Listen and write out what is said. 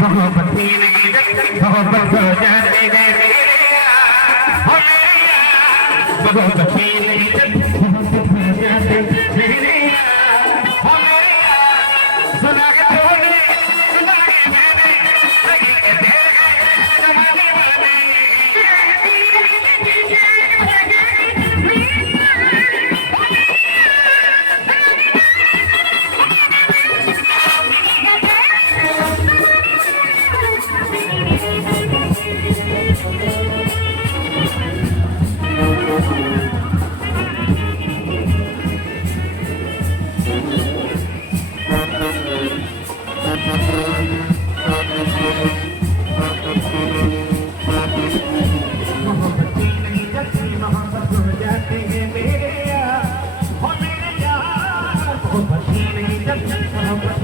मोहब्बत ही नहीं मोहब्बत हो जाते हैं मोहब्बत ही नहीं मोहब्बत हो जाते हैं सुना के बोले सुना के गाने लगे के तेरे जमाने वाले मोहब्बत हो जाते हैं मेरे यार हो मेरे यार मोहब्बत ही नहीं जब मोहब्बत